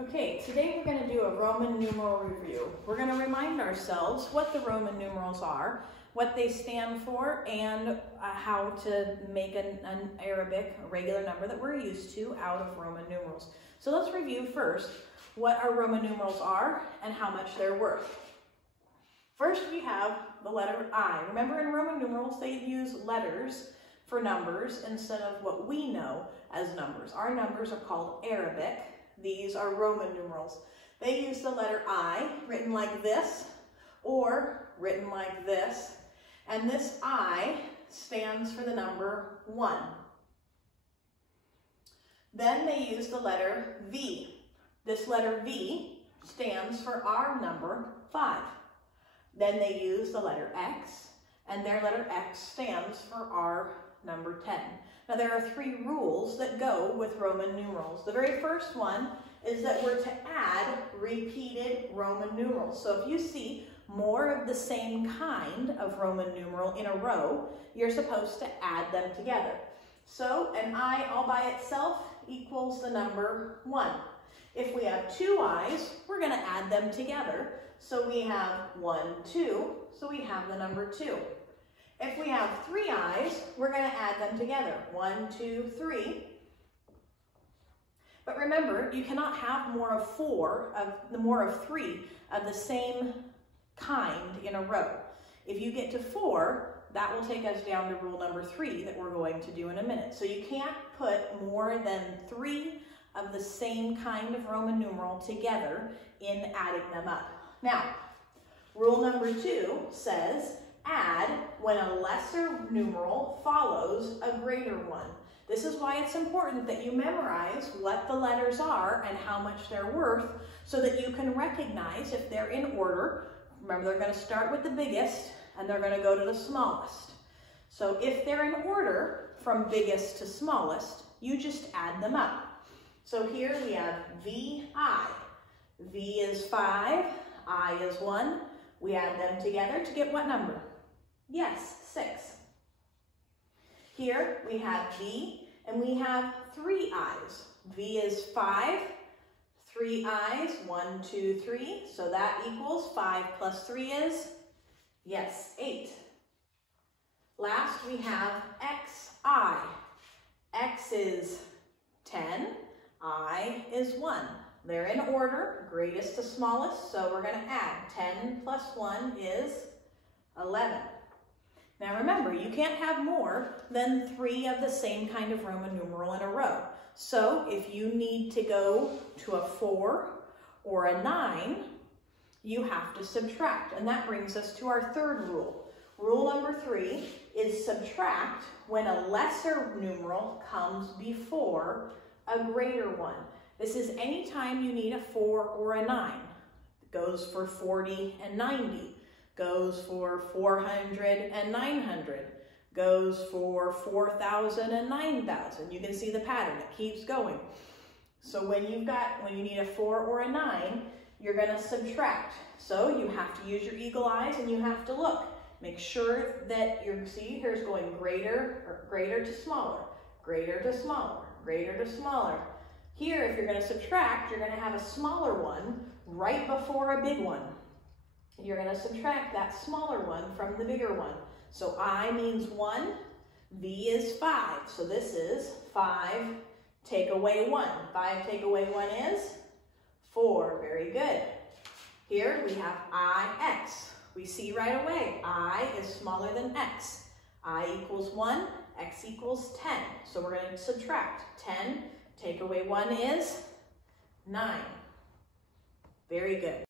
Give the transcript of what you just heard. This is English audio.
Okay, today we're going to do a Roman numeral review. We're going to remind ourselves what the Roman numerals are, what they stand for, and how to make an Arabic, a regular number that we're used to, out of Roman numerals. So let's review first what our Roman numerals are and how much they're worth. First we have the letter I. Remember, in Roman numerals they use letters for numbers instead of what we know as numbers. Our numbers are called Arabic. These are Roman numerals. They use the letter I, written like this, or written like this, and this I stands for the number 1. Then they use the letter V. This letter V stands for our number 5. Then they use the letter X, and their letter X stands for our number 10. Now there are 3 rules that go with Roman numerals. The very first one is that we're to add repeated Roman numerals. So if you see more of the same kind of Roman numeral in a row, you're supposed to add them together. So an I all by itself equals the number 1. If we have 2 I's, we're going to add them together. So we have 1, 2, so we have the number 2. If we have 3 I's, we're going to add them together. 1, 2, 3. But remember, you cannot have more of 3 of the same kind in a row. If you get to 4, that will take us down to rule number 3 that we're going to do in a minute. So you can't put more than 3 of the same kind of Roman numeral together in adding them up. Now, rule number 2 says add when a lesser numeral follows a greater one. This is why it's important that you memorize what the letters are and how much they're worth so that you can recognize if they're in order. Remember, they're going to start with the biggest and they're going to go to the smallest. So if they're in order from biggest to smallest, you just add them up. So here we have VI. V is 5, I is 1. We add them together to get what number? Yes, 6. Here we have V, and we have 3 I's. V is 5, 3 I's, 1, 2, 3. So that equals 5 plus 3 is, yes, 8. Last we have XI. X is 10, I is 1. They're in order, greatest to smallest, so we're going to add 10 plus 1 is 11. Now remember, you can't have more than 3 of the same kind of Roman numeral in a row. So if you need to go to a 4 or a 9, you have to subtract. And that brings us to our third rule. Rule number 3 is subtract when a lesser numeral comes before a greater one. This is any time you need a 4 or a 9. It goes for 40 and 90. Goes for 400 and 900, goes for 4,000 and 9,000. You can see the pattern, it keeps going. So when you need a 4 or a 9, you're going to subtract. So you have to use your eagle eyes and you have to look. Make sure that your see here is going greater to smaller, greater to smaller, greater to smaller. Here, if you're going to subtract, you're going to have a smaller one right before a big one. You're going to subtract that smaller one from the bigger one. So I means 1, V is 5. So this is 5 take away 1. 5 take away 1 is 4. Very good. Here we have IX. We see right away, I is smaller than X. I equals 1, X equals 10. So we're going to subtract. 10 take away 1 is 9. Very good.